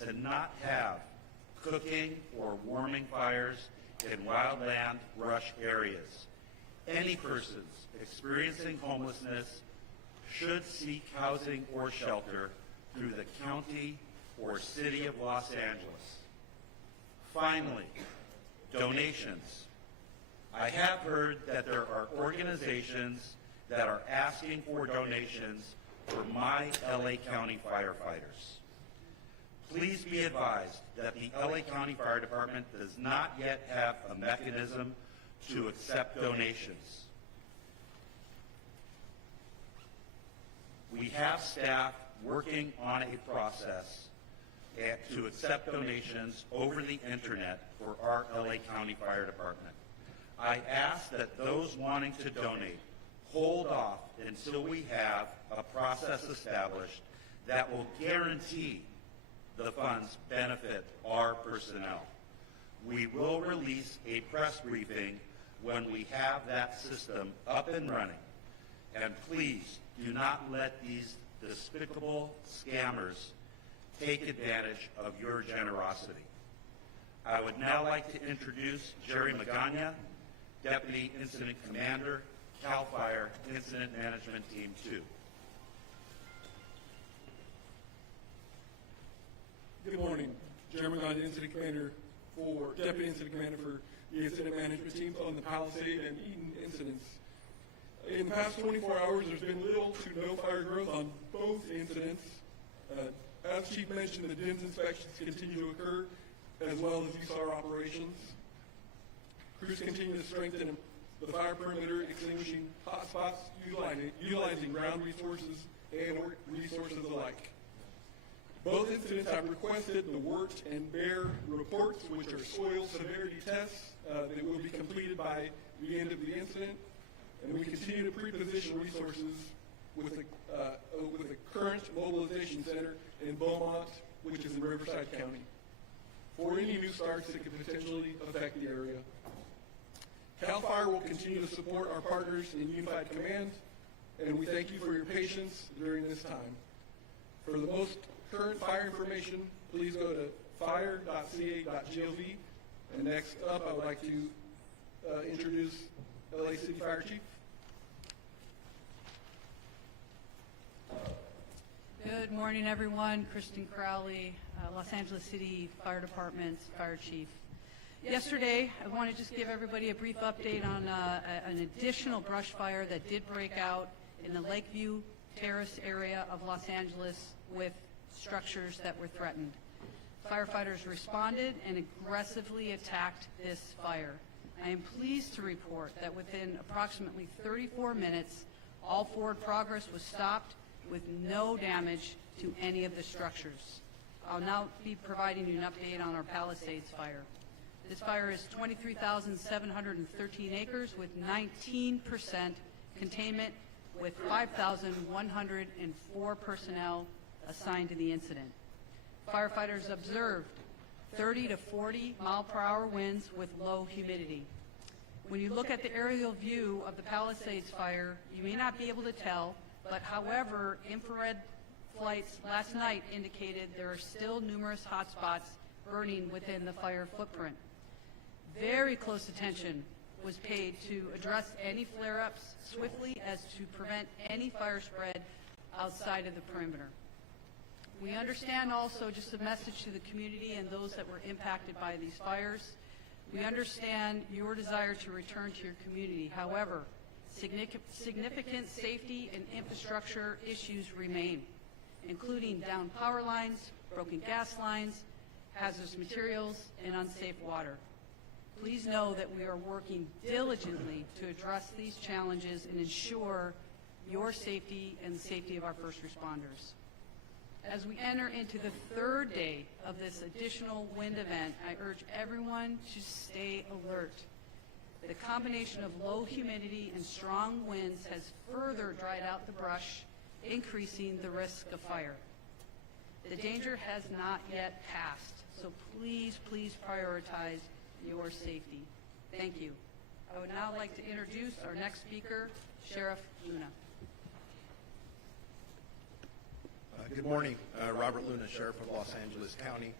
to not have cooking or warming fires in wildland rush areas. Any persons experiencing homelessness should seek housing or shelter through the county or city of Los Angeles. Finally, donations. I have heard that there are organizations that are asking for donations for my LA County firefighters. Please be advised that the LA County Fire Department does not yet have a mechanism to accept donations. We have staff working on a process to accept donations over the internet for our LA County Fire Department. I ask that those wanting to donate hold off until we have a process established that will guarantee the funds benefit our personnel. We will release a press briefing when we have that system up and running. And please do not let these despicable scammers take advantage of your generosity. I would now like to introduce Jerry Magana, Deputy Incident Commander, CAL FIRE Incident Management Team 2. Good morning. Jerry Magana, Deputy Incident Commander for the Incident Management Teams on the Palisade and Eden incidents. In the past 24 hours, there's been little to no fire growth on both incidents. As Chief mentioned, the DINS inspections continue to occur, as well as USAR operations. Crews continue to strengthen the fire perimeter, extinguishing hotspots, utilizing ground resources and resources alike. Both incidents have requested the WORT and BEAR reports, which are soil severity tests that will be completed by the end of the incident. And we continue to pre-position resources with the current mobilization center in Beaumont, which is in Riverside County, for any new starts that could potentially affect the area. CAL FIRE will continue to support our partners in Unified Command, and we thank you for your patience during this time. For the most current fire information, please go to fire.ca.gov. And next up, I would like to introduce LA City Fire Chief. Good morning, everyone. Kristen Crowley, Los Angeles City Fire Department's Fire Chief. Yesterday, I want to just give everybody a brief update on an additional brush fire that did break out in the Lakeview Terrace area of Los Angeles with structures that were threatened. Firefighters responded and aggressively attacked this fire. I am pleased to report that within approximately 34 minutes, all forward progress was stopped with no damage to any of the structures. I'll now be providing you an update on our Palisades fire. This fire is 23,713 acres with 19% containment, with 5,104 personnel assigned to the incident. Firefighters observed 30 to 40 mile-per-hour winds with low humidity. When you look at the aerial view of the Palisades fire, you may not be able to tell, but however, infrared flights last night indicated there are still numerous hot spots burning within the fire footprint. Very close attention was paid to address any flare-ups swiftly as to prevent any fire spread outside of the perimeter. We understand also, just a message to the community and those that were impacted by these fires, we understand your desire to return to your community. However, significant safety and infrastructure issues remain, including downed power lines, broken gas lines, hazardous materials, and unsafe water. Please know that we are working diligently to address these challenges and ensure your safety and the safety of our first responders. As we enter into the third day of this additional wind event, I urge everyone to stay alert. The combination of low humidity and strong winds has further dried out the brush, increasing the risk of fire. The danger has not yet passed, so please, please prioritize your safety. Thank you. I would now like to introduce our next speaker, Sheriff Luna. Good morning. Robert Luna, Sheriff of Los Angeles County.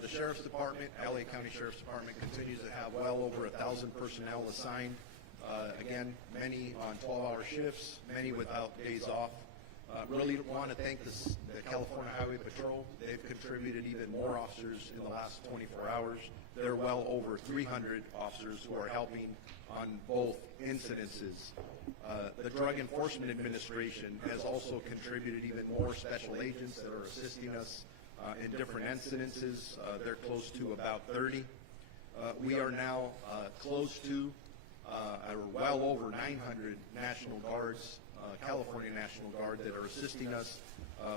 The Sheriff's Department, LA County Sheriff's Department, continues to have well over 1,000 personnel assigned. Again, many on 12-hour shifts, many without days off. Really want to thank the California Highway Patrol. They've contributed even more officers in the last 24 hours. There are well over 300 officers who are helping on both incidences. The Drug Enforcement Administration has also contributed even more special agents that are assisting us in different incidences. They're close to about 30. We are now close to well over 900 National Guards, California National Guard, that are assisting us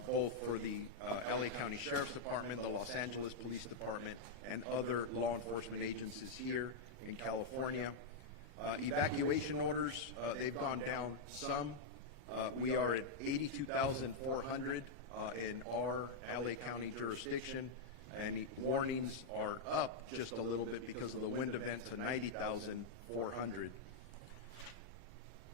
both for the LA County Sheriff's Department, the Los Angeles Police Department, and other law enforcement agencies here in California. Evacuation orders, they've gone down some. We are at 82,400 in our LA County jurisdiction, and warnings are up just a little bit because of the wind event to 90,400.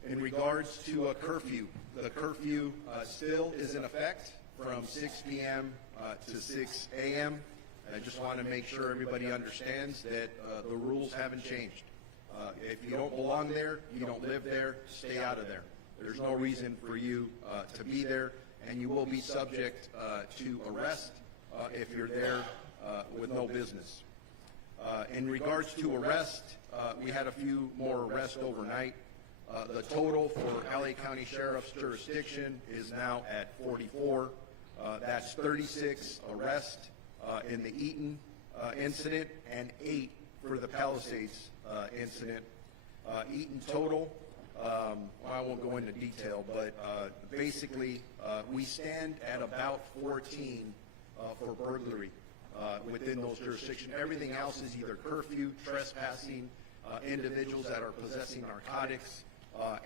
In regards to a curfew, the curfew still is in effect from 6 p.m. to 6 a.m. I just want to make sure everybody understands that the rules haven't changed. If you don't belong there, you don't live there, stay out of there. There's no reason for you to be there, and you will be subject to arrest if you're there with no business. In regards to arrest, we had a few more arrests overnight. The total for LA County Sheriff's jurisdiction is now at 44. That's 36 arrests in the Eaton incident and 8 for the Palisades incident. Eaton total, I won't go into detail, but basically we stand at about 14 for burglary within those jurisdictions. Everything else is either curfew, trespassing, individuals that are possessing narcotics,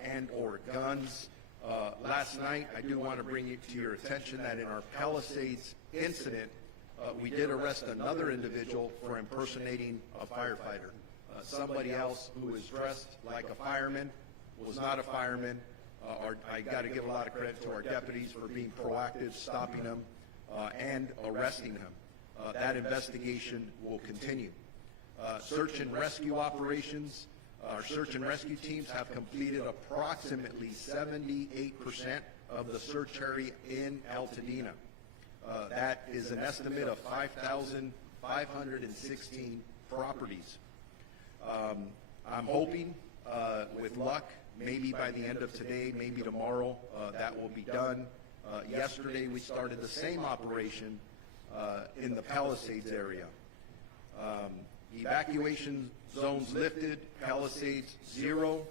and or guns. Last night, I do want to bring it to your attention that in our Palisades incident, we did arrest another individual for impersonating a firefighter. Somebody else who was dressed like a fireman was not a fireman. I got to give a lot of credit to our deputies for being proactive, stopping him, and arresting him. That investigation will continue. Search and rescue operations. Our search and rescue teams have completed approximately 78% of the search area in Altadena. That is an estimate of 5,516 properties. I'm hoping, with luck, maybe by the end of today, maybe tomorrow, that will be done. Yesterday, we started the same operation in the Palisades area. Evacuation zones lifted, Palisades 0,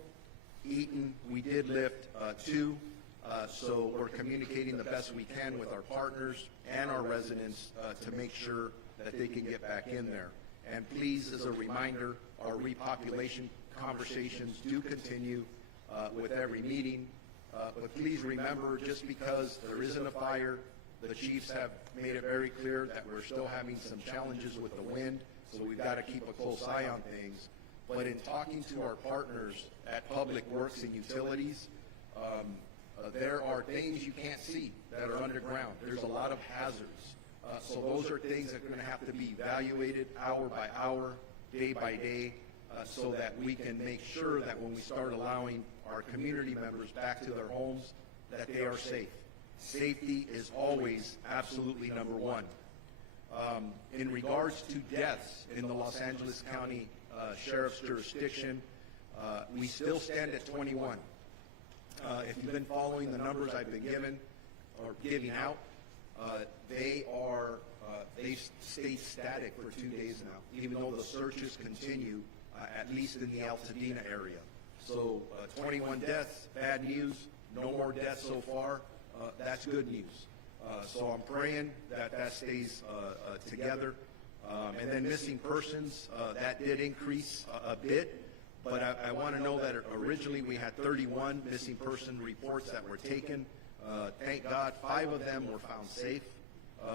Eaton we did lift 2, so we're communicating the best we can with our partners and our residents to make sure that they can get back in there. And please, as a reminder, our repopulation conversations do continue with every meeting, but please remember, just because there isn't a fire, the chiefs have made it very clear that we're still having some challenges with the wind, so we've got to keep a close eye on things. But in talking to our partners at Public Works and Utilities, there are things you can't see that are underground. There's a lot of hazards. So those are things that are going to have to be evaluated hour by hour, day by day, so that we can make sure that when we start allowing our community members back to their homes, that they are safe. Safety is always absolutely number one. In regards to deaths in the Los Angeles County Sheriff's jurisdiction, we still stand at 21. If you've been following the numbers I've been given or giving out, they've stayed static for 2 days now, even though the searches continue, at least in the Altadena area. So 21 deaths, bad news. No more deaths so far. That's good news. So I'm praying that that stays together. And then missing persons, that did increase a bit. But I want to know that originally we had 31 missing person reports that were taken. Thank God 5 of them were found safe.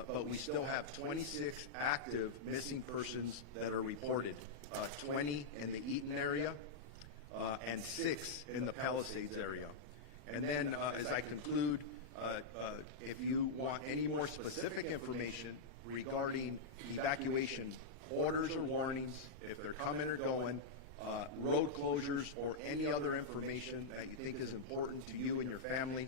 But we still have 26 active missing persons that are reported. 20 in the Eaton area and 6 in the Palisades area. And then as I conclude, If you want any more specific information regarding evacuation orders or warnings, if they're coming or going, road closures, or any other information that you think is important to you and your family,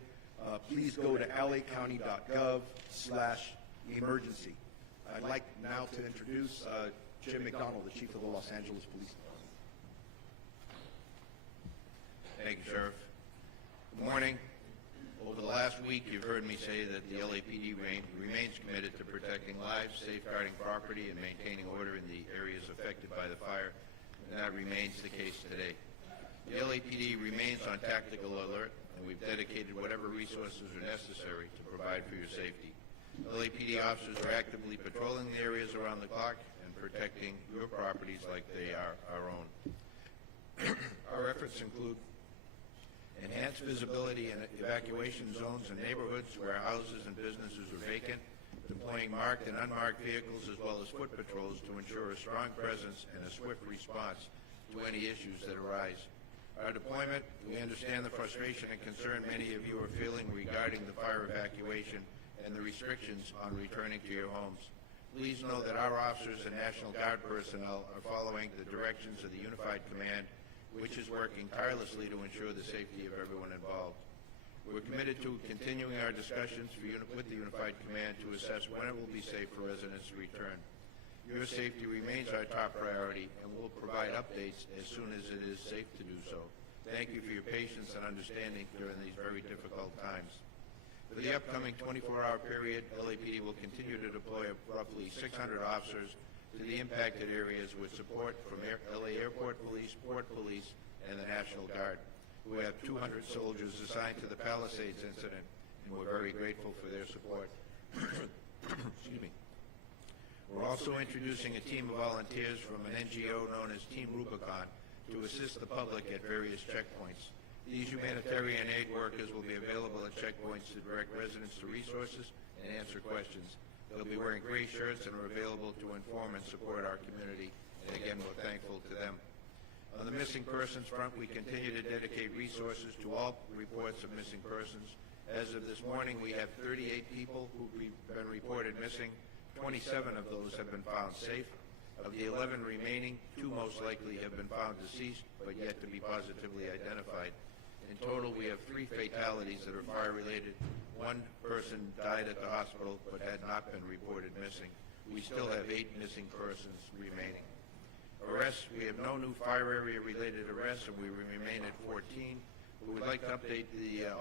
please go to lacounty.gov/emergency. I'd like now to introduce Jim McDonald, the Chief of the Los Angeles Police Department. Thank you, Sheriff. Good morning. Over the last week, you've heard me say that the LAPD remains committed to protecting lives, safeguarding property, and maintaining order in the areas affected by the fire, and that remains the case today. The LAPD remains on tactical alert, and we've dedicated whatever resources are necessary to provide for your safety. LAPD officers are actively patrolling the areas around the clock and protecting your properties like they are our own. Our efforts include enhanced visibility in evacuation zones and neighborhoods where houses and businesses are vacant, deploying marked and unmarked vehicles as well as foot patrols to ensure a strong presence and a swift response to any issues that arise. Our deployment, we understand the frustration and concern many of you are feeling regarding the fire evacuation and the restrictions on returning to your homes. Please know that our officers and National Guard personnel are following the directions of the Unified Command, which is working tirelessly to ensure the safety of everyone involved. We're committed to continuing our discussions with the Unified Command to assess when it will be safe for residents to return. Your safety remains our top priority, and we'll provide updates as soon as it is safe to do so. Thank you for your patience and understanding during these very difficult times. For the upcoming 24-hour period, LAPD will continue to deploy roughly 600 officers to the impacted areas with support from LA Airport Police, Port Police, and the National Guard. We have 200 soldiers assigned to the Palisades incident, and we're very grateful for their support. Excuse me. We're also introducing a team of volunteers from an NGO known as Team Rubicon to assist the public at various checkpoints. These humanitarian aid workers will be available at checkpoints to direct residents to resources and answer questions. They'll be wearing gray shirts and are available to inform and support our community, and again, we're thankful to them. On the missing persons front, we continue to dedicate resources to all reports of missing persons. As of this morning, we have 38 people who've been reported missing. 27 of those have been found safe. Of the 11 remaining, 2 most likely have been found deceased, but yet to be positively identified. In total, we have 3 fatalities that are fire-related. 1 person died at the hospital but had not been reported missing. We still have 8 missing persons remaining. Arrests, we have no new fire area-related arrests, and we remain at 14. We would like to update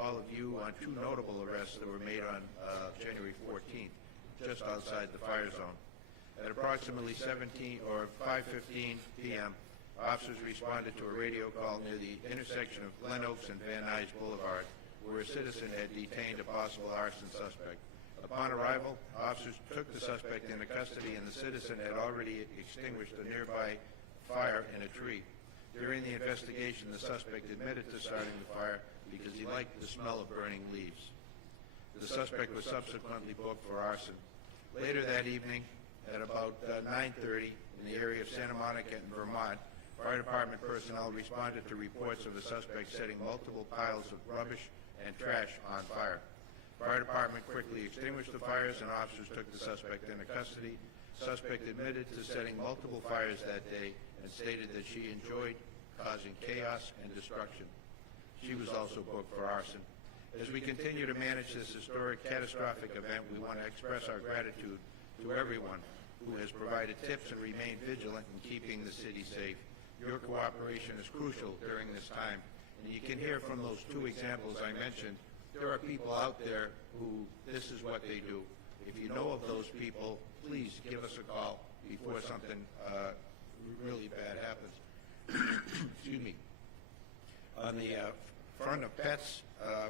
all of you on 2 notable arrests that were made on January 14th, just outside the fire zone. At approximately 5:15 p.m., officers responded to a radio call near the intersection of Glen Oaks and Van Nuys Boulevard, where a citizen had detained a possible arson suspect. Upon arrival, officers took the suspect into custody, and the citizen had already extinguished a nearby fire in a tree. During the investigation, the suspect admitted to starting the fire because he liked the smell of burning leaves. The suspect was subsequently booked for arson. Later that evening, at about 9:30 in the area of Santa Monica in Vermont, fire department personnel responded to reports of a suspect setting multiple piles of rubbish and trash on fire. Fire department quickly extinguished the fires, and officers took the suspect into custody. Suspect admitted to setting multiple fires that day and stated that she enjoyed causing chaos and destruction. She was also booked for arson. As we continue to manage this historic, catastrophic event, we want to express our gratitude to everyone who has provided tips and remained vigilant in keeping the city safe. Your cooperation is crucial during this time. And you can hear from those 2 examples I mentioned, there are people out there who this is what they do. If you know of those people, please give us a call before something really bad happens. Excuse me. On the front of pets,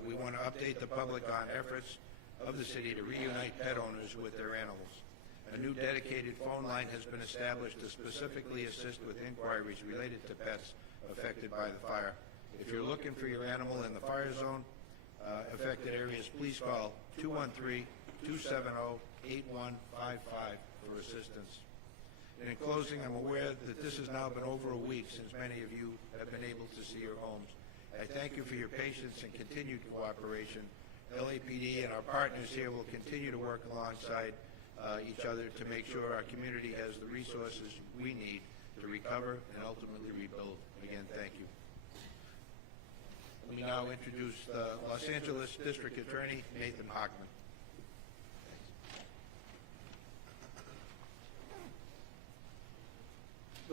we want to update the public on efforts of the city to reunite pet owners with their animals. A new dedicated phone line has been established to specifically assist with inquiries related to pets affected by the fire. If you're looking for your animal in the fire zone affected areas, please call 213-270-8155 for assistance. And in closing, I'm aware that this has now been over a week since many of you have been able to see your homes. I thank you for your patience and continued cooperation. LAPD and our partners here will continue to work alongside each other to make sure our community has the resources we need to recover and ultimately rebuild. Again, thank you. Let me now introduce the Los Angeles District Attorney, Nathan Hochman.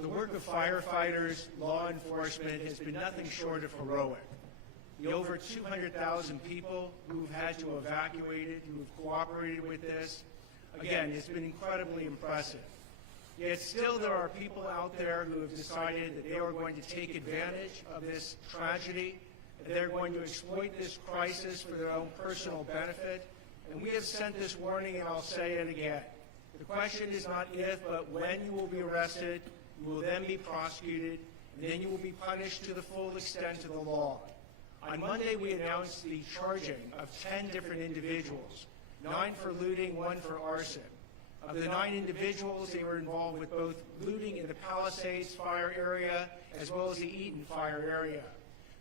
The work of firefighters, law enforcement has been nothing short of heroic. The over 200,000 people who've had to evacuate it, who've cooperated with this, again, it's been incredibly impressive. Yet still there are people out there who have decided that they are going to take advantage of this tragedy, that they're going to exploit this crisis for their own personal benefit. And we have sent this warning, and I'll say it again. The question is not if, but when you will be arrested. You will then be prosecuted, and then you will be punished to the full extent of the law. On Monday, we announced the charging of 10 different individuals, 9 for looting, 1 for arson. Of the 9 individuals, they were involved with both looting in the Palisades fire area as well as the Eaton fire area.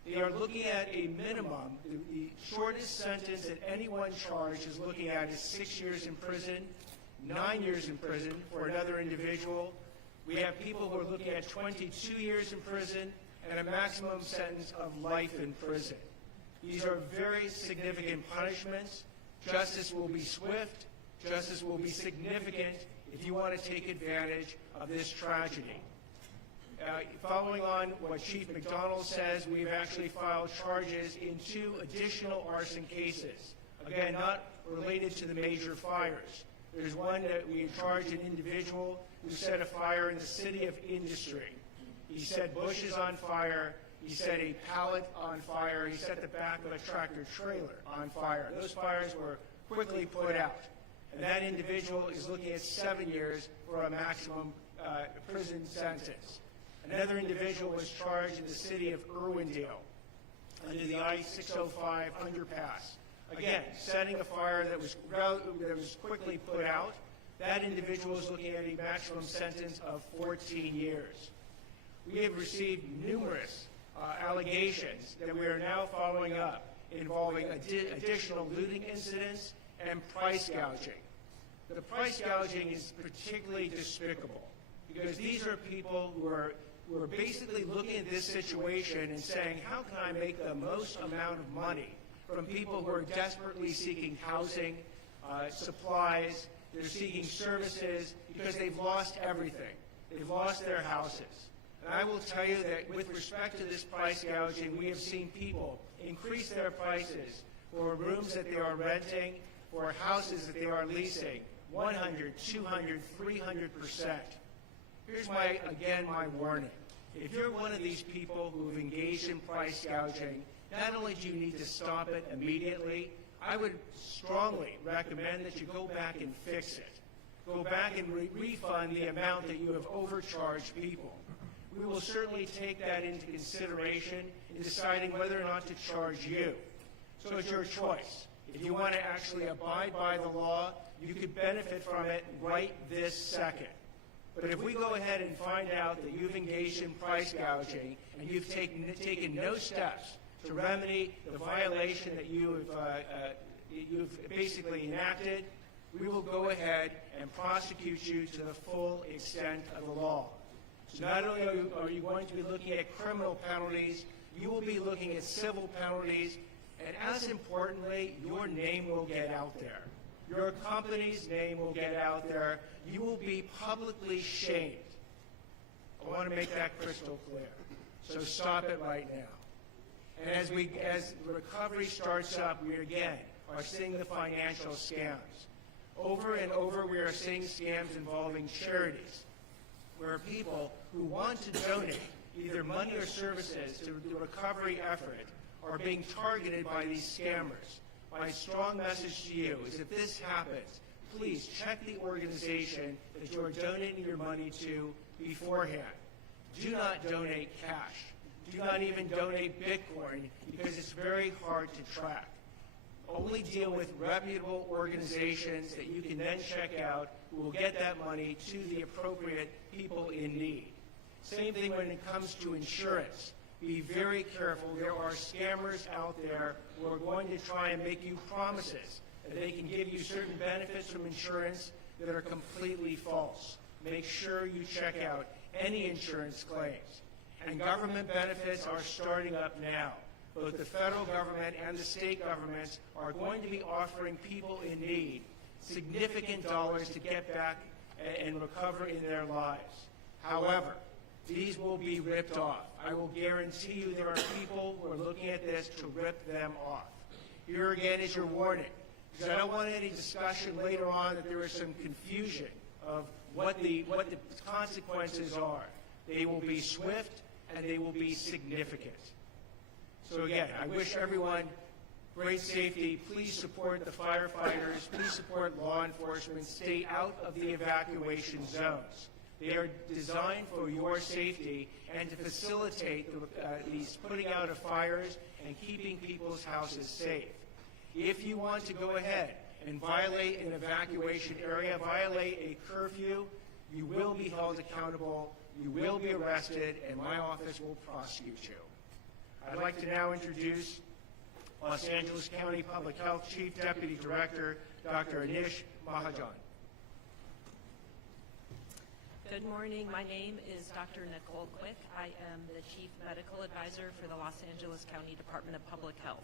They are looking at a minimum. The shortest sentence that anyone charged is looking at is 6 years in prison, 9 years in prison for another individual. We have people who are looking at 22 years in prison and a maximum sentence of life in prison. These are very significant punishments. Justice will be swift. Justice will be significant if you want to take advantage of this tragedy. Following on what Chief McDonald says, we've actually filed charges in 2 additional arson cases. Again, not related to the major fires. There's one that we charged an individual who set a fire in the city of Industry. He set bushes on fire. He set a pallet on fire. He set the back of a tractor trailer on fire. Those fires were quickly put out. And that individual is looking at 7 years for a maximum prison sentence. Another individual was charged in the city of Irwindale under the I-605 underpass. Again, setting a fire that was quickly put out. That individual is looking at a maximum sentence of 14 years. We have received numerous allegations that we are now following up involving additional looting incidents and price gouging. The price gouging is particularly despicable because these are people who are basically looking at this situation and saying, how can I make the most amount of money from people who are desperately seeking housing, supplies. They're seeking services because they've lost everything. They've lost their houses. And I will tell you that with respect to this price gouging, we have seen people increase their prices for rooms that they are renting, for houses that they are leasing, 100, 200, 300%. Here's my warning. If you're one of these people who have engaged in price gouging, not only do you need to stop it immediately, I would strongly recommend that you go back and fix it. Go back and refund the amount that you have overcharged people. We will certainly take that into consideration in deciding whether or not to charge you. So it's your choice. If you want to actually abide by the law, you could benefit from it right this second. But if we go ahead and find out that you've engaged in price gouging and you've taken no steps to remedy the violation that you've basically enacted, we will go ahead and prosecute you to the full extent of the law. So not only are you going to be looking at criminal penalties, you will be looking at civil penalties, and as importantly, your name will get out there. Your company's name will get out there. You will be publicly shamed. I want to make that crystal clear. So stop it right now. And as the recovery starts up, we again are seeing the financial scams. Over and over, we are seeing scams involving charities, where people who want to donate either money or services to the recovery effort are being targeted by these scammers. My strong message to you is if this happens, please check the organization that you are donating your money to beforehand. Do not donate cash. Do not even donate Bitcoin because it's very hard to track. Only deal with reputable organizations that you can then check out who will get that money to the appropriate people in need. Same thing when it comes to insurance. Be very careful. There are scammers out there who are going to try and make you promises that they can give you certain benefits from insurance that are completely false. Make sure you check out any insurance claims. And government benefits are starting up now. Both the federal government and the state governments are going to be offering people in need significant dollars to get back and recover in their lives. However, these will be ripped off. I will guarantee you there are people who are looking at this to rip them off. Here again is your warning, because I don't want any discussion later on that there is some confusion of what the consequences are. They will be swift and they will be significant. So again, I wish everyone great safety. Please support the firefighters. Please support law enforcement. Stay out of the evacuation zones. They are designed for your safety and to facilitate these putting out of fires and keeping people's houses safe. If you want to go ahead and violate an evacuation area, violate a curfew, you will be held accountable, you will be arrested, and my office will prosecute you. I'd like to now introduce Los Angeles County Public Health Chief Deputy Director, Dr. Anish Mahajan. Good morning. My name is Dr. Nicole Quick. I am the Chief Medical Advisor for the Los Angeles County Department of Public Health.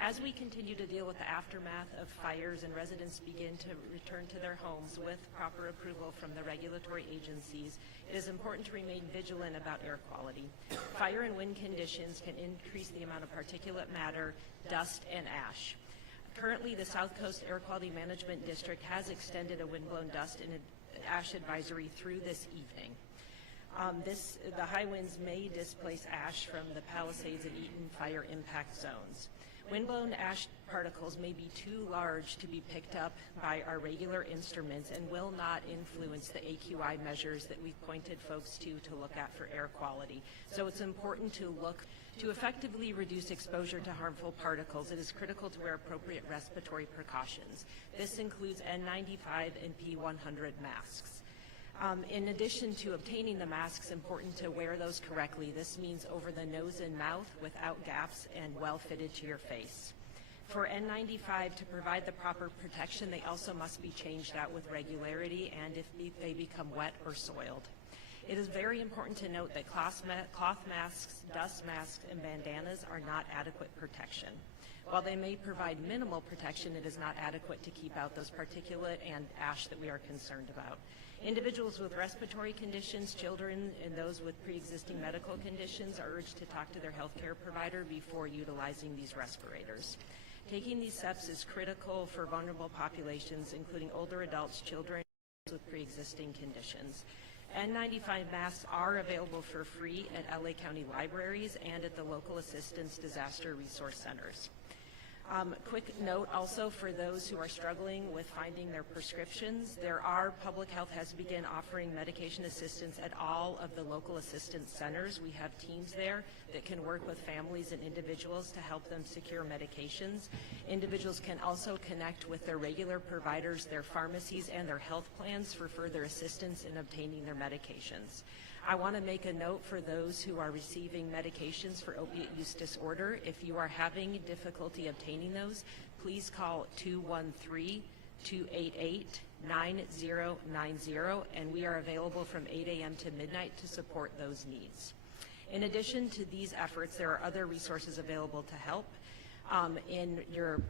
As we continue to deal with the aftermath of fires and residents begin to return to their homes with proper approval from the regulatory agencies, it is important to remain vigilant about air quality. Fire and wind conditions can increase the amount of particulate matter, dust, and ash. Currently, the South Coast Air Quality Management District has extended a windblown dust and ash advisory through this evening. The high winds may displace ash from the Palisades and Eaton fire impact zones. Windblown ash particles may be too large to be picked up by our regular instruments and will not influence the AQI measures that we've pointed folks to look at for air quality. So it's important to look to effectively reduce exposure to harmful particles. It is critical to wear appropriate respiratory precautions. This includes N95 and P100 masks. In addition to obtaining the masks, important to wear those correctly. This means over the nose and mouth without gaps and well fitted to your face. For N95 to provide the proper protection, they also must be changed out with regularity and if they become wet or soiled. It is very important to note that cloth masks, dust masks, and bandanas are not adequate protection. While they may provide minimal protection, it is not adequate to keep out those particulate and ash that we are concerned about. Individuals with respiratory conditions, children, and those with pre-existing medical conditions are urged to talk to their healthcare provider before utilizing these respirators. Taking these steps is critical for vulnerable populations, including older adults, children with pre-existing conditions. N95 masks are available for free at LA County libraries and at the local assistance disaster resource centers. Quick note also for those who are struggling with finding their prescriptions, Public Health has begun offering medication assistance at all of the local assistance centers. We have teams there that can work with families and individuals to help them secure medications. Individuals can also connect with their regular providers, their pharmacies, and their health plans for further assistance in obtaining their medications. I want to make a note for those who are receiving medications for opiate use disorder. If you are having difficulty obtaining those, please call 213-288-9090, and we are available from 8 a.m. to midnight to support those needs. In addition to these efforts, there are other resources available to help in your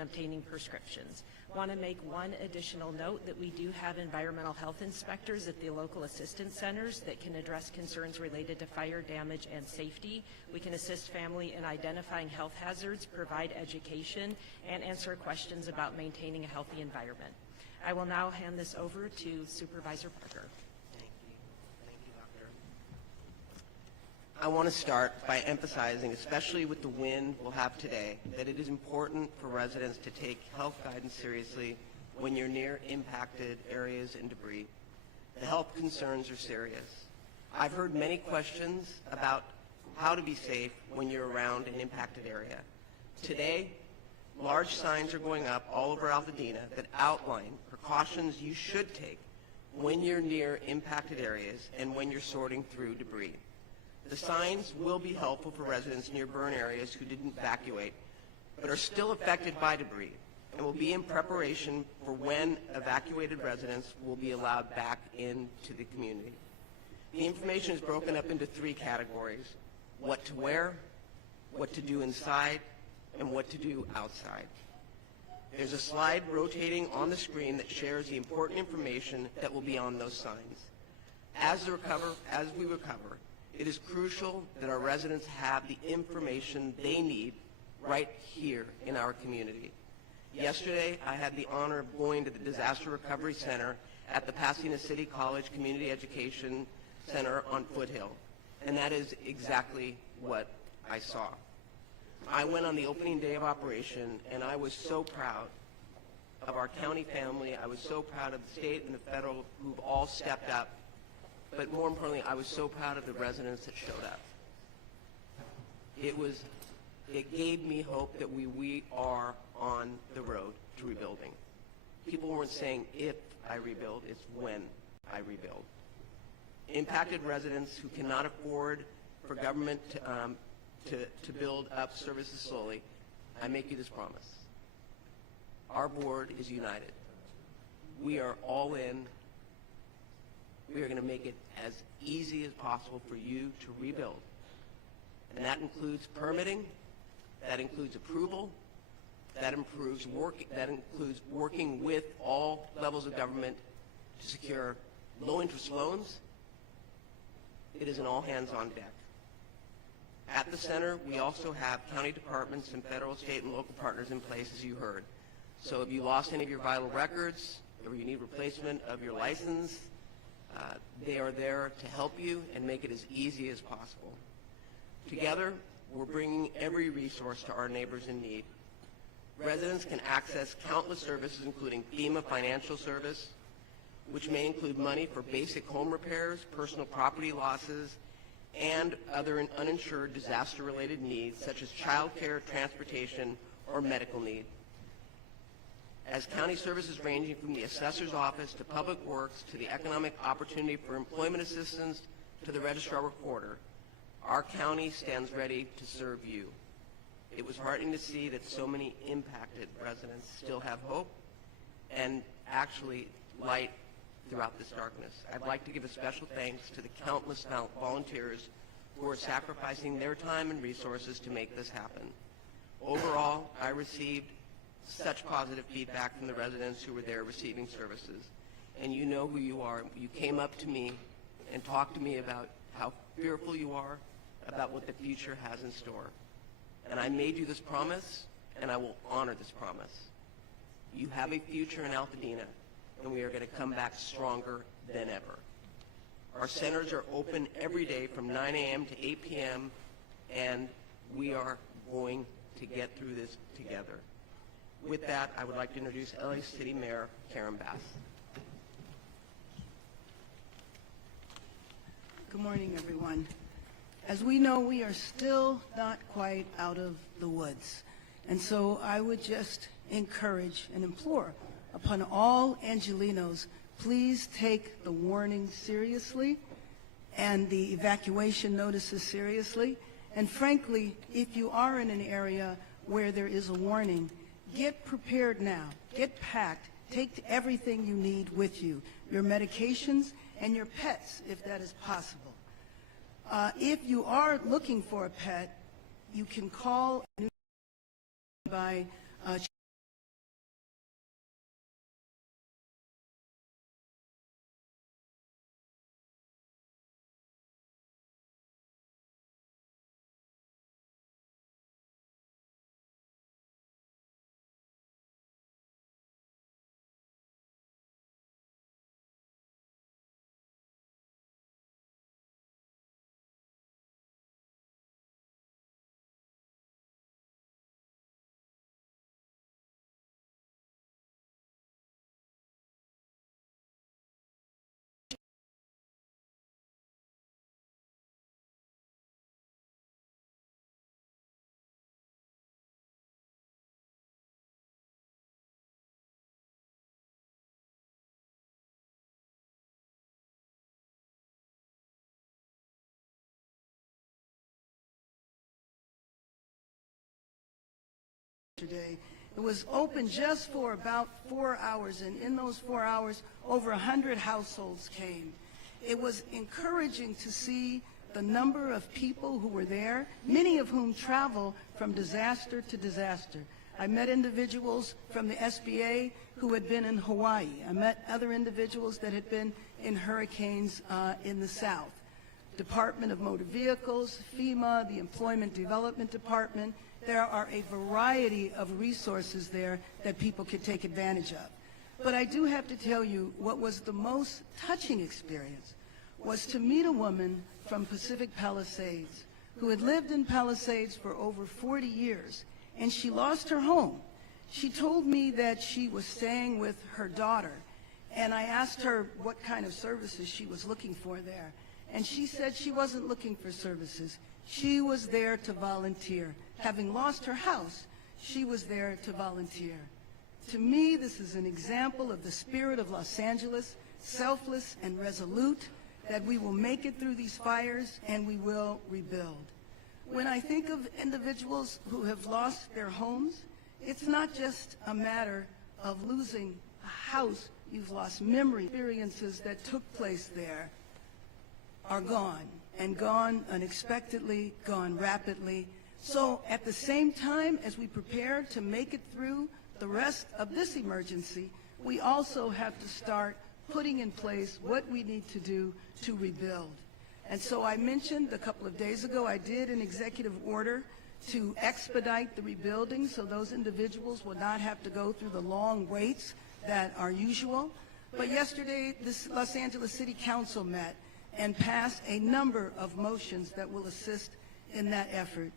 obtaining prescriptions. Want to make one additional note that we do have environmental health inspectors at the local assistance centers that can address concerns related to fire damage and safety. We can assist family in identifying health hazards, provide education, and answer questions about maintaining a healthy environment. I will now hand this over to Supervisor Parker. Thank you, Doctor. I want to start by emphasizing, especially with the wind we'll have today, that it is important for residents to take health guidance seriously when you're near impacted areas and debris. The health concerns are serious. I've heard many questions about how to be safe when you're around an impacted area. Today, large signs are going up all over Altadena that outline precautions you should take when you're near impacted areas and when you're sorting through debris. The signs will be helpful for residents near burn areas who didn't evacuate, but are still affected by debris, and will be in preparation for when evacuated residents will be allowed back into the community. The information is broken up into 3 categories: what to wear, what to do inside, and what to do outside. There's a slide rotating on the screen that shares the important information that will be on those signs. As we recover, it is crucial that our residents have the information they need right here in our community. Yesterday, I had the honor of going to the Disaster Recovery Center at the Pasadena City College Community Education Center on Foothill, and that is exactly what I saw. I went on the opening day of operation, and I was so proud of our county family. I was so proud of the state and the federal who've all stepped up. But more importantly, I was so proud of the residents that showed up. It gave me hope that we are on the road to rebuilding. People weren't saying if I rebuild, it's when I rebuild. Impacted residents who cannot afford for government to build up services slowly, I make you this promise. Our board is united. We are all in. We are going to make it as easy as possible for you to rebuild. And that includes permitting, that includes approval, that includes working with all levels of government to secure low-interest loans. It is an all-hands-on deck. At the center, we also have county departments and federal, state, and local partners in place, as you heard. So if you lost any of your vital records, or you need replacement of your license, they are there to help you and make it as easy as possible. Together, we're bringing every resource to our neighbors in need. Residents can access countless services, including FEMA financial service, which may include money for basic home repairs, personal property losses, and other uninsured disaster-related needs, such as child care, transportation, or medical need. As county services ranging from the assessor's office to public works to the economic opportunity for employment assistance to the registrar recorder, our county stands ready to serve you. It was heartening to see that so many impacted residents still have hope and actually light throughout this darkness. I'd like to give a special thanks to the countless volunteers who are sacrificing their time and resources to make this happen. Overall, I received such positive feedback from the residents who were there receiving services. And you know who you are. You came up to me and talked to me about how fearful you are about what the future has in store. And I made you this promise, and I will honor this promise. You have a future in Altadena, and we are going to come back stronger than ever. Our centers are open every day from 9 a.m. to 8 p.m., and we are going to get through this together. With that, I would like to introduce LA City Mayor Karen Bass. Good morning, everyone. As we know, we are still not quite out of the woods. And so I would just encourage and implore upon all Angelenos, please take the warning seriously and the evacuation notices seriously. And frankly, if you are in an area where there is a warning, get prepared now. Get packed. Take everything you need with you, your medications and your pets, if that is possible. If you are looking for a pet, you can call by yesterday. It was open just for about 4 hours, and in those 4 hours, over 100 households came. It was encouraging to see the number of people who were there, many of whom travel from disaster to disaster. I met individuals from the SBA who had been in Hawaii. I met other individuals that had been in hurricanes in the South. Department of Motor Vehicles, FEMA, the Employment Development Department. There are a variety of resources there that people could take advantage of. But I do have to tell you, what was the most touching experience was to meet a woman from Pacific Palisades who had lived in Palisades for over 40 years, and she lost her home. She told me that she was staying with her daughter, and I asked her what kind of services she was looking for there. And she said she wasn't looking for services. She was there to volunteer. Having lost her house, she was there to volunteer. To me, this is an example of the spirit of Los Angeles, selfless and resolute, that we will make it through these fires and we will rebuild. When I think of individuals who have lost their homes, it's not just a matter of losing a house. You've lost memory. Experiences that took place there are gone, and gone unexpectedly, gone rapidly. So at the same time as we prepare to make it through the rest of this emergency, we also have to start putting in place what we need to do to rebuild. And so I mentioned a couple of days ago, I did an executive order to expedite the rebuilding so those individuals will not have to go through the long waits that are usual. But yesterday, the Los Angeles City Council met and passed a number of motions that will assist in that effort.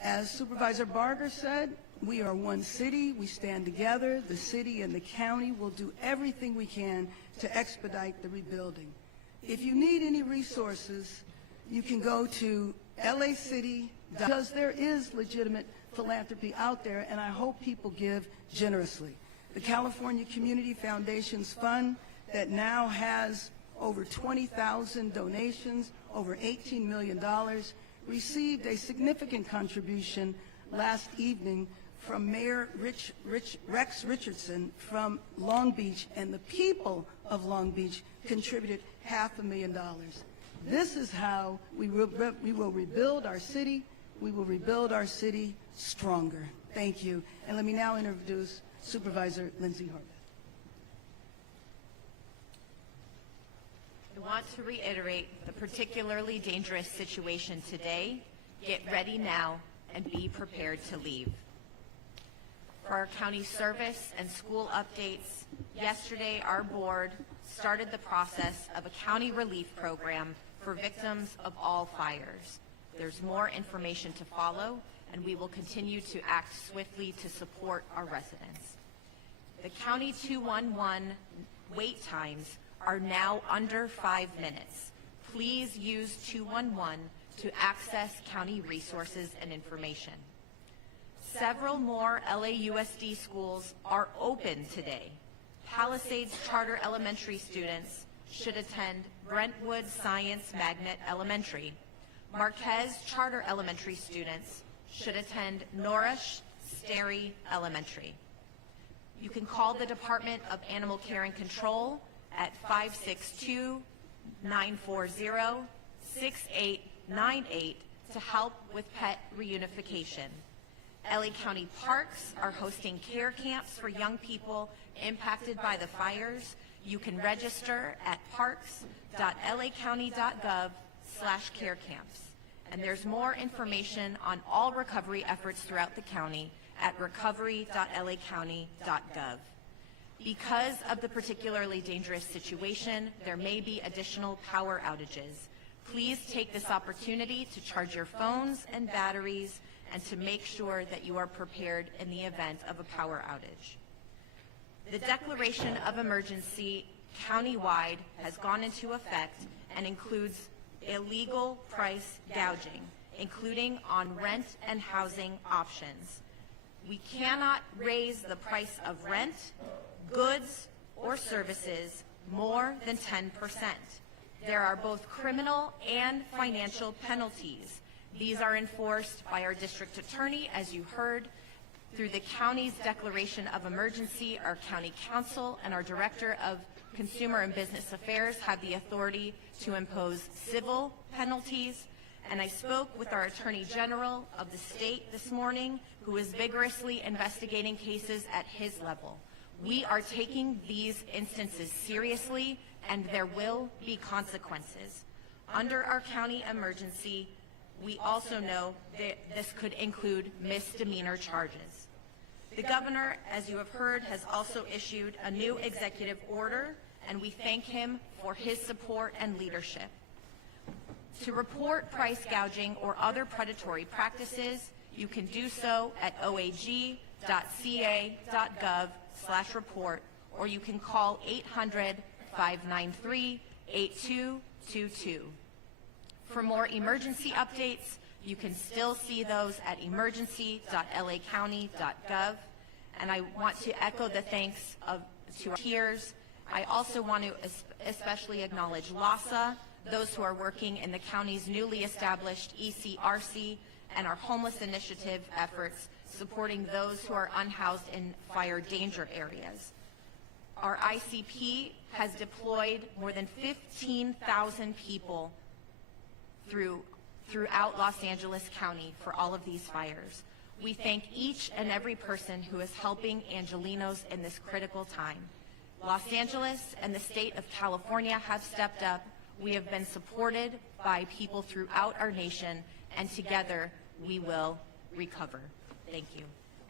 As Supervisor Barger said, we are one city, we stand together. The city and the county will do everything we can to expedite the rebuilding. If you need any resources, you can go to LA City, because there is legitimate philanthropy out there, and I hope people give generously. The California Community Foundations Fund, that now has over 20,000 donations, over $18 million, received a significant contribution last evening from Mayor Rex Richardson from Long Beach, and the people of Long Beach contributed $500,000. This is how we will rebuild our city. We will rebuild our city stronger. Thank you. And let me now introduce Supervisor Lindsay Horvath. I want to reiterate the particularly dangerous situation today. Get ready now and be prepared to leave. For our county service and school updates, yesterday our board started the process of a county relief program for victims of all fires. There's more information to follow, and we will continue to act swiftly to support our residents. The County 211 wait times are now under 5 minutes. Please use 211 to access county resources and information. Several more LAUSD schools are open today. Palisades Charter Elementary students should attend Brentwood Science Magnet Elementary. Marquez Charter Elementary students should attend Norrish Sterry Elementary. You can call the Department of Animal Care and Control at 562-940-6898 to help with pet reunification. LA County Parks are hosting care camps for young people impacted by the fires. You can register at parks.lacounty.gov/care camps. And there's more information on all recovery efforts throughout the county at recovery.lacounty.gov. Because of the particularly dangerous situation, there may be additional power outages. Please take this opportunity to charge your phones and batteries and to make sure that you are prepared in the event of a power outage. The declaration of emergency countywide has gone into effect and includes illegal price gouging, including on rent and housing options. We cannot raise the price of rent, goods, or services more than 10%. There are both criminal and financial penalties. These are enforced by our district attorney, as you heard, Through the county's declaration of emergency, our county council and our director of Consumer and Business Affairs have the authority to impose civil penalties. And I spoke with our Attorney General of the state this morning, who is vigorously investigating cases at his level. We are taking these instances seriously, and there will be consequences. Under our county emergency, we also know that this could include misdemeanor charges. The governor, as you have heard, has also issued a new executive order, and we thank him for his support and leadership. To report price gouging or other predatory practices, you can do so at oag.ca.gov/report, or you can call 800-593-8222. For more emergency updates, you can still see those at emergency.lacounty.gov. And I want to echo the thanks to our peers. I also want to especially acknowledge LASA, those who are working in the county's newly established ECRC, and our homeless initiative efforts supporting those who are unhoused in fire danger areas. Our ICP has deployed more than 15,000 people throughout Los Angeles County for all of these fires. We thank each and every person who is helping Angelenos in this critical time. Los Angeles and the state of California have stepped up. We have been supported by people throughout our nation, and together we will recover. Thank you.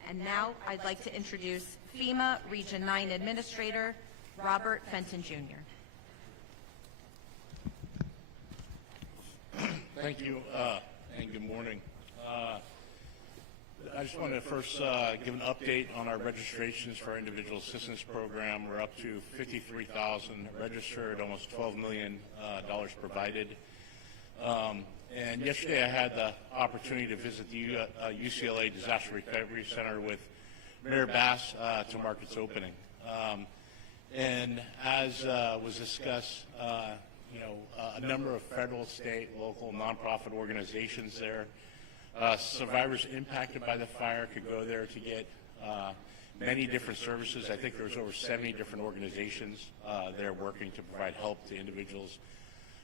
And now I'd like to introduce FEMA Region 9 Administrator Robert Fenton Jr. Thank you, and good morning. I just want to first give an update on our registrations for our individual assistance program. We're up to 53,000 registered, almost $12 million provided. And yesterday I had the opportunity to visit the UCLA Disaster Recovery Center with Mayor Bass to mark its opening. And as was discussed, a number of federal, state, local, nonprofit organizations there. Survivors impacted by the fire could go there to get many different services. I think there was over 70 different organizations there working to provide help to individuals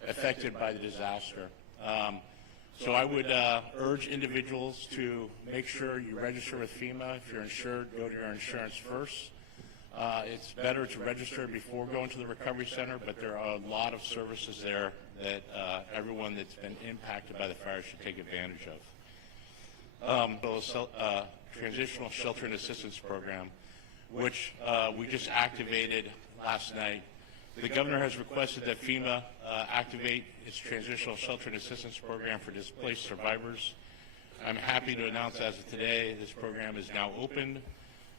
affected by the disaster. So I would urge individuals to make sure you register with FEMA. If you're insured, go to your insurance first. It's better to register before going to the recovery center, but there are a lot of services there that everyone that's been impacted by the fire should take advantage of. Transitional Shelter and Assistance Program, which we just activated last night. The governor has requested that FEMA activate its Transitional Shelter and Assistance Program for displaced survivors. I'm happy to announce as of today this program is now open.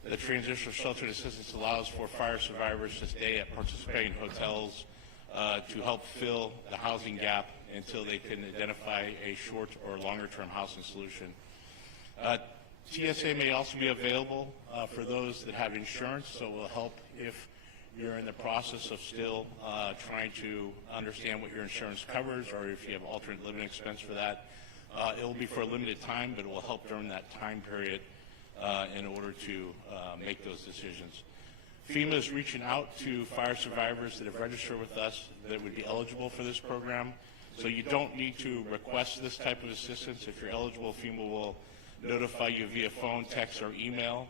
The Transitional Shelter and Assistance allows for fire survivors to stay at participating hotels to help fill the housing gap until they can identify a short or longer term housing solution. TSA may also be available for those that have insurance, so it will help if you're in the process of still trying to understand what your insurance covers, or if you have alternate living expense for that. It will be for a limited time, but it will help during that time period in order to make those decisions. FEMA is reaching out to fire survivors that have registered with us that would be eligible for this program. So you don't need to request this type of assistance. If you're eligible, FEMA will notify you via phone, text, or email.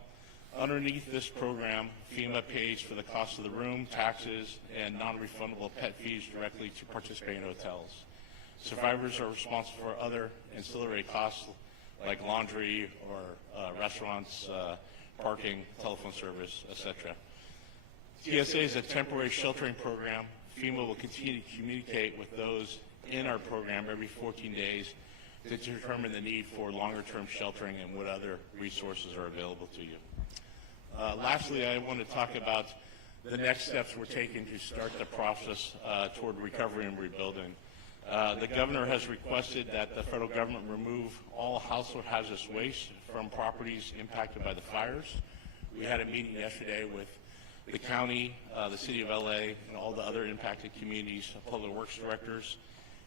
Underneath this program, FEMA pays for the cost of the room, taxes, and non-refundable pet fees directly to participating hotels. Survivors are responsible for other ancillary costs like laundry or restaurants, parking, telephone service, etc. TSA is a temporary sheltering program. FEMA will continue to communicate with those in our program every 14 days to determine the need for longer-term sheltering and what other resources are available to you. Lastly, I want to talk about the next steps we're taking to start the process toward recovery and rebuilding. The governor has requested that the federal government remove all household hazardous waste from properties impacted by the fires. We had a meeting yesterday with the county, the city of LA, and all the other impacted communities, public works directors,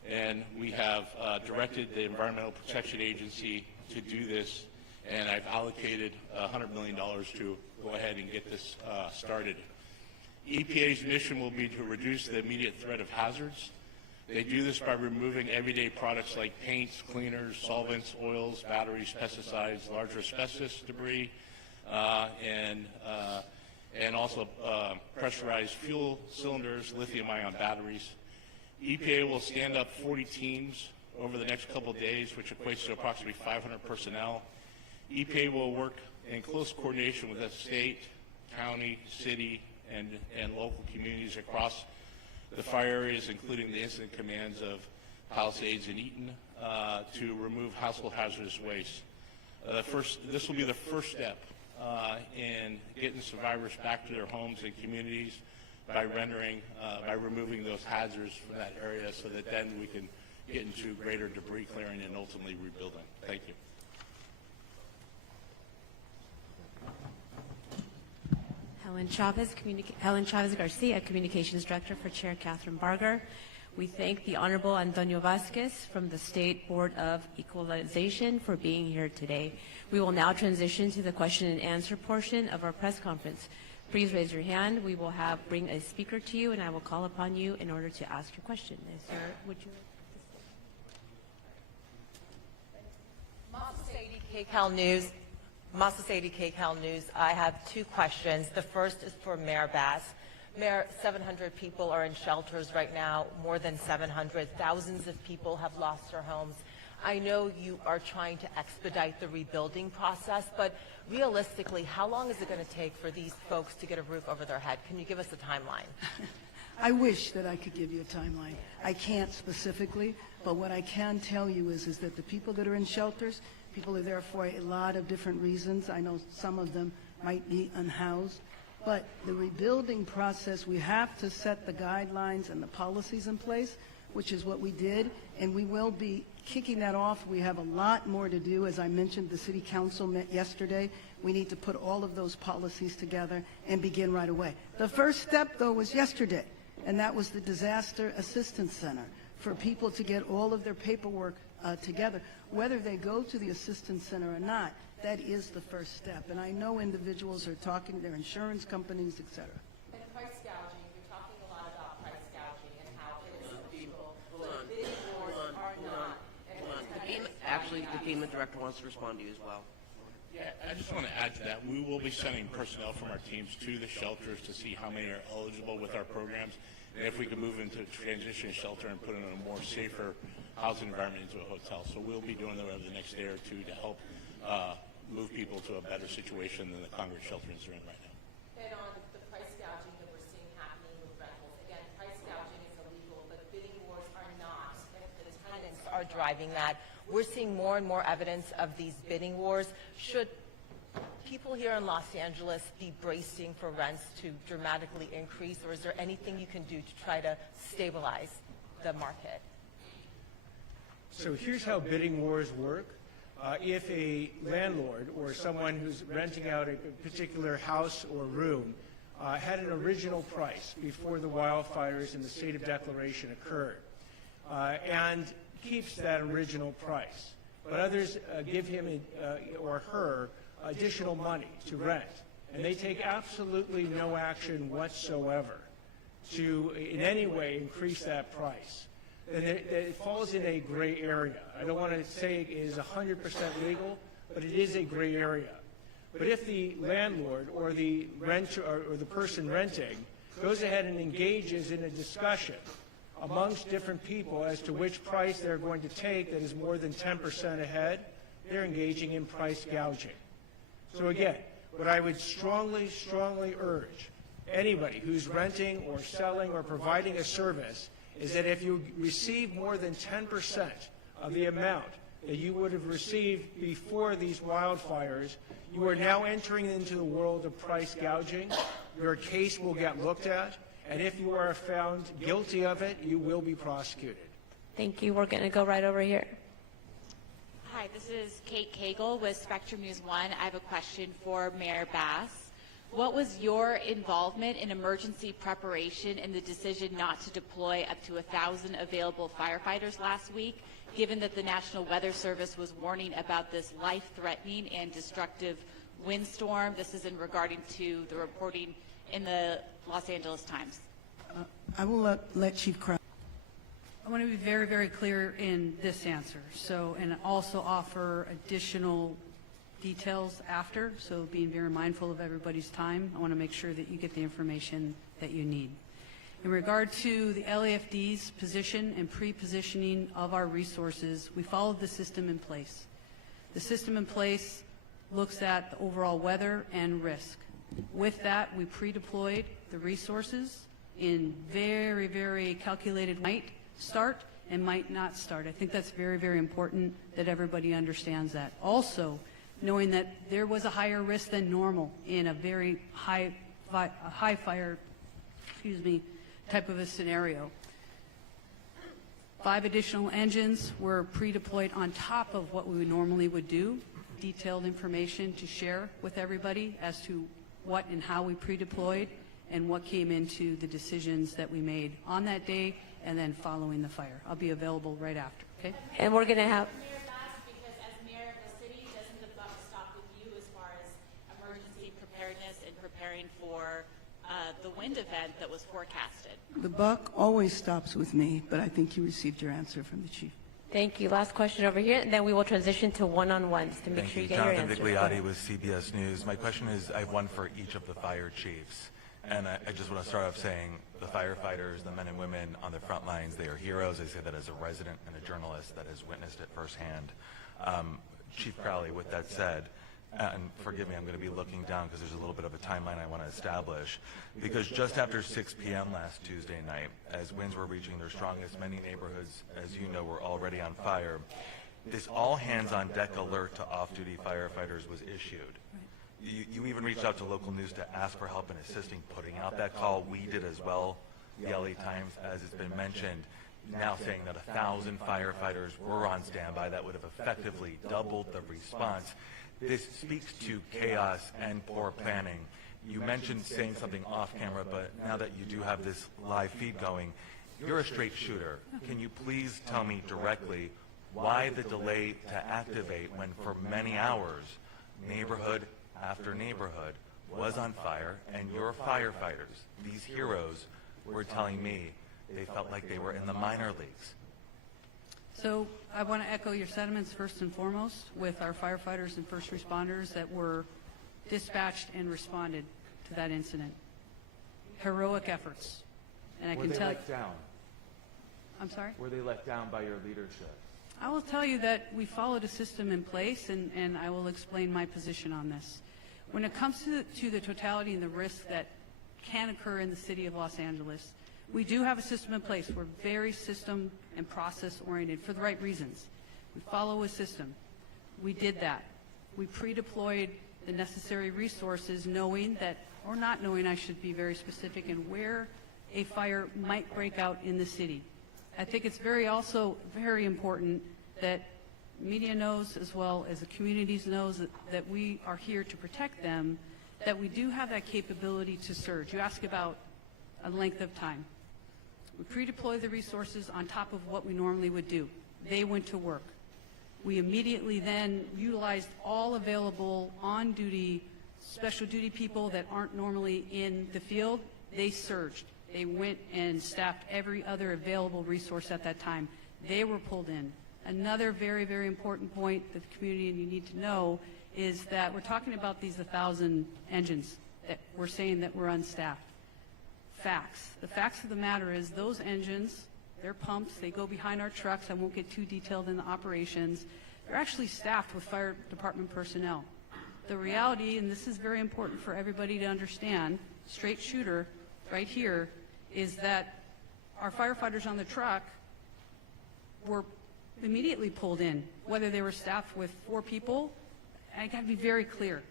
and we have directed the Environmental Protection Agency to do this and I've allocated $100 million to go ahead and get this started. EPA's mission will be to reduce the immediate threat of hazards. They do this by removing everyday products like paints, cleaners, solvents, oils, batteries, pesticides, larger asbestos debris, and also pressurized fuel cylinders, lithium-ion batteries. EPA will stand up 40 teams over the next couple of days, which equates to approximately 500 personnel. EPA will work in close coordination with the state, county, city, and local communities across the fire areas, including the incident commands of Palisades and Eaton, to remove household hazardous waste. This will be the first step in getting survivors back to their homes and communities by removing those hazards from that area, so that then we can get into greater debris clearing and ultimately rebuilding. Thank you. Helen Chavez Garcia, Communications Director for Chair Catherine Barger. We thank the Honorable Antonio Vasquez from the State Board of Equalization for being here today. We will now transition to the question and answer portion of our press conference. Please raise your hand. We will bring a speaker to you, and I will call upon you in order to ask your question. Would you Masa Sadie, KCAL News. Masa Sadie, KCAL News. I have two questions. The first is for Mayor Bass. Mayor, 700 people are in shelters right now, more than 700. Thousands of people have lost their homes. I know you are trying to expedite the rebuilding process, but realistically, how long is it going to take for these folks to get a roof over their head? Can you give us a timeline? I wish that I could give you a timeline. I can't specifically, but what I can tell you is that the people that are in shelters, people are there for a lot of different reasons. I know some of them might be unhoused, but the rebuilding process, we have to set the guidelines and the policies in place, which is what we did, and we will be kicking that off. We have a lot more to do. As I mentioned, the City Council met yesterday. We need to put all of those policies together and begin right away. The first step, though, was yesterday, and that was the Disaster Assistance Center for people to get all of their paperwork together. Whether they go to the Assistance Center or not, that is the first step. And I know individuals are talking to their insurance companies, et cetera. And price gouging, you're talking a lot about price gouging and how innocent people, but big wars are not. Actually, the FEMA director wants to respond to you as well. Yeah, I just want to add to that. We will be sending personnel from our teams to the shelters to see how many are eligible with our programs, and if we can move into a transition shelter and put in a more safer housing environment into a hotel. So we'll be doing that over the next day or two to help move people to a better situation than the Congress shelters are in right now. And on the price gouging that we're seeing happening with rentals, again, price gouging is illegal, but bidding wars are not. And the tenants are driving that. We're seeing more and more evidence of these bidding wars. Should people here in Los Angeles be bracing for rents to dramatically increase, or is there anything you can do to try to stabilize the market? So here's how bidding wars work. If a landlord or someone who's renting out a particular house or room had an original price before the wildfires and the state of declaration occurred, and keeps that original price, but others give him or her additional money to rent, and they take absolutely no action whatsoever to in any way increase that price, then it falls in a gray area. I don't want to say it is 100% legal, but it is a gray area. But if the landlord or the renter or the person renting goes ahead and engages in a discussion amongst different people as to which price they're going to take that is more than 10% ahead, they're engaging in price gouging. So again, what I would strongly, strongly urge anybody who's renting or selling or providing a service is that if you receive more than 10% of the amount that you would have received before these wildfires, you are now entering into the world of price gouging. Your case will get looked at, and if you are found guilty of it, you will be prosecuted. Thank you. We're going to go right over here. Hi, this is Kate Cagle with Spectrum News 1. I have a question for Mayor Bass. What was your involvement in emergency preparation and the decision not to deploy up to 1,000 available firefighters last week, given that the National Weather Service was warning about this life-threatening and destructive windstorm? This is in regarding to the reporting in the Los Angeles Times. I will let Chief Crow. I want to be very, very clear in this answer. So, and also offer additional details after. So being very mindful of everybody's time, I want to make sure that you get the information that you need. In regard to the LAFD's position and pre-positioning of our resources, we followed the system in place. The system in place looks at the overall weather and risk. With that, we pre-deployed the resources in very, very calculated might start and might not start. I think that's very, very important that everybody understands that. Also, knowing that there was a higher risk than normal in a very high fire, type of a scenario. 5 additional engines were pre-deployed on top of what we normally would do. Detailed information to share with everybody as to what and how we pre-deployed and what came into the decisions that we made on that day and then following the fire. I'll be available right after, okay? And we're going to have... Because as mayor of the city, doesn't the buck stop with you as far as emergency preparedness and preparing for the wind event that was forecasted? The buck always stops with me, but I think you received your answer from the chief. Thank you. Last question over here, and then we will transition to one-on-ones to make sure you get your answer. Jonathan Vigliotti with CBS News. My question is, I have one for each of the fire chiefs. And I just want to start off saying the firefighters, the men and women on the front lines, they are heroes. I say that as a resident and a journalist that has witnessed it firsthand. Chief Crowley, with that said, and forgive me, I'm going to be looking down because there's a little bit of a timeline I want to establish, because just after 6 p.m. last Tuesday night, as winds were reaching their strongest, many neighborhoods, as you know, were already on fire. This all-hands-on-deck alert to off-duty firefighters was issued. You even reached out to local news to ask for help in assisting putting out that call. We did as well. The LA Times, as it's been mentioned, now saying that 1,000 firefighters were on standby. That would have effectively doubled the response. This speaks to chaos and poor planning. You mentioned saying something off camera, but now that you do have this live feed going, you're a straight shooter. Can you please tell me directly why the delay to activate when for many hours, neighborhood after neighborhood was on fire, and your firefighters, these heroes, were telling me they felt like they were in the minor leagues? So I want to echo your sentiments first and foremost with our firefighters and first responders that were dispatched and responded to that incident. Heroic efforts. And I can tell you... Were they let down? I'm sorry? Were they let down by your leadership? I will tell you that we followed a system in place, and I will explain my position on this. When it comes to the totality and the risk that can occur in the city of Los Angeles, we do have a system in place. We're very system and process oriented for the right reasons. We follow a system. We did that. We pre-deployed the necessary resources knowing that, or not knowing, I should be very specific, in where a fire might break out in the city. I think it's also very important that media knows, as well as the communities knows, that we are here to protect them, that we do have that capability to surge. You ask about a length of time. We pre-deploy the resources on top of what we normally would do. They went to work. We immediately then utilized all available on-duty, special duty people that aren't normally in the field. They surged. They went and staffed every other available resource at that time. They were pulled in. Another very, very important point that the community and you need to know is that we're talking about these 1,000 engines that we're saying that were unstaffed. Facts. The facts of the matter is those engines, they're pumps, they go behind our trucks. I won't get too detailed in the operations. They're actually staffed with fire department personnel. The reality, and this is very important for everybody to understand, straight shooter right here, is that our firefighters on the truck were immediately pulled in, whether they were staffed with 4 people. I got to be very clear.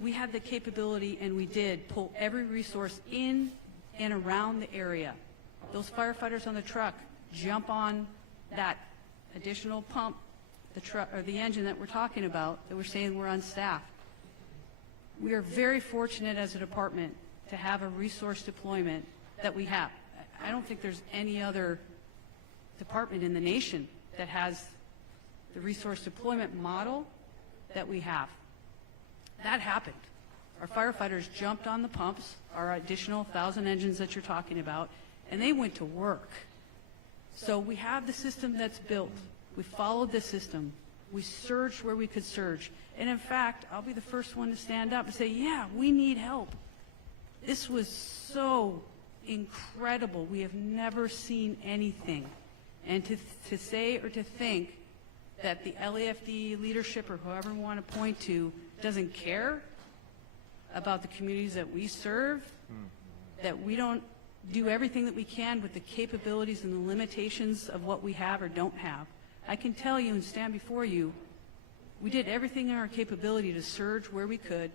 We had the capability, and we did pull every resource in and around the area. Those firefighters on the truck jump on that additional pump, the truck or the engine that we're talking about, that we're saying we're unstaffed. We are very fortunate as a department to have a resource deployment that we have. I don't think there's any other department in the nation that has the resource deployment model that we have. That happened. Our firefighters jumped on the pumps, our additional 1,000 engines that you're talking about, and they went to work. So we have the system that's built. We followed the system. We surged where we could surge. And in fact, I'll be the first one to stand up and say, yeah, we need help. This was so incredible. We have never seen anything. And to say or to think that the LAFD leadership or whoever we want to point to doesn't care about the communities that we serve, that we don't do everything that we can with the capabilities and the limitations of what we have or don't have. I can tell you and stand before you, we did everything in our capability to surge where we could.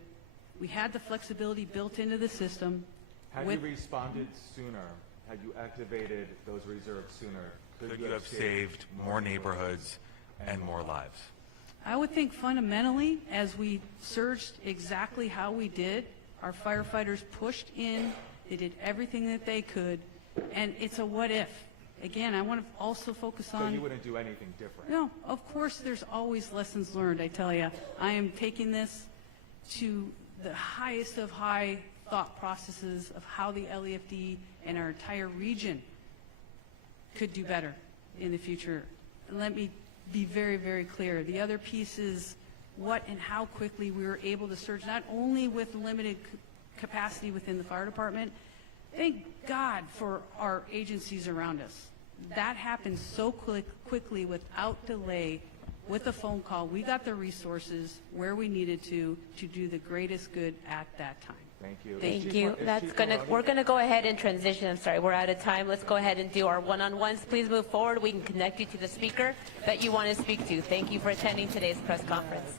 We had the flexibility built into the system. Had you responded sooner, had you activated those reserves sooner, Could you have saved more neighborhoods and more lives? I would think fundamentally, as we surged exactly how we did, our firefighters pushed in, they did everything that they could, and it's a what if. Again, I want to also focus on... So you wouldn't do anything different? No, of course there's always lessons learned, I tell you. I am taking this to the highest of high thought processes of how the LAFD and our entire region could do better in the future. And let me be very, very clear. The other piece is what and how quickly we were able to surge, not only with limited capacity within the fire department. Thank God for our agencies around us. That happened so quickly without delay with a phone call. We got the resources where we needed to do the greatest good at that time. Thank you. Thank you. We're gonna go ahead and transition. I'm sorry, we're out of time. Let's go ahead and do our one-on-ones. Please move forward. We can connect you to the speaker that you want to speak to. Thank you for attending today's press conference.